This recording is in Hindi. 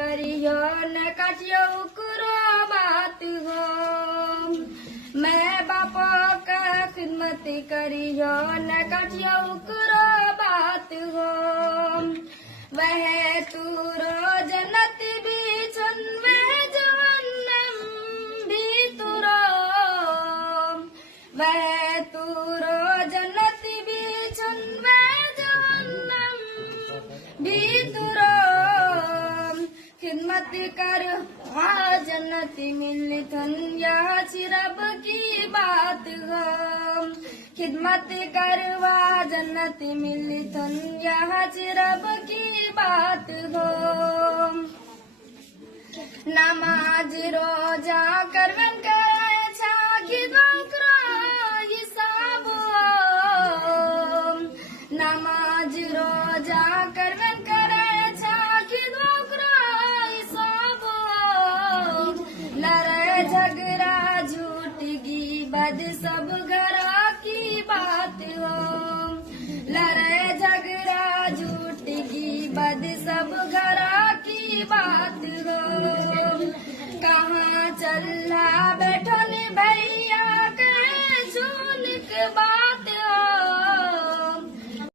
करियो न काटियो करो बात हो। मैं बापा का खिदमत करियो न काटियो करो बात हो। वह तू रो जन्नत भी चुन वह जहन्नम भी तू रो। वह तू रो जन्नत भी चुन वह जहन्नम भी तू रो। खिदमत कर वहाँ जन्नत मिल धन्या रब की बात हो। खिदमत कर वहाँ जन्नत मिल धन्या रब की बात हो। नमाज रोजा करवन करे छाकी दोकरो हिसाब हो। नमाज रोजा करवन करे छाकी दोकरो हिसाब हो। लड़ाई झगड़ा झूठ गिबत सब घरा की बात हो। लड़ाई झगड़ा झूठ गिबत सब घरा की बात हो। कहाँ चला बैठो ने भैया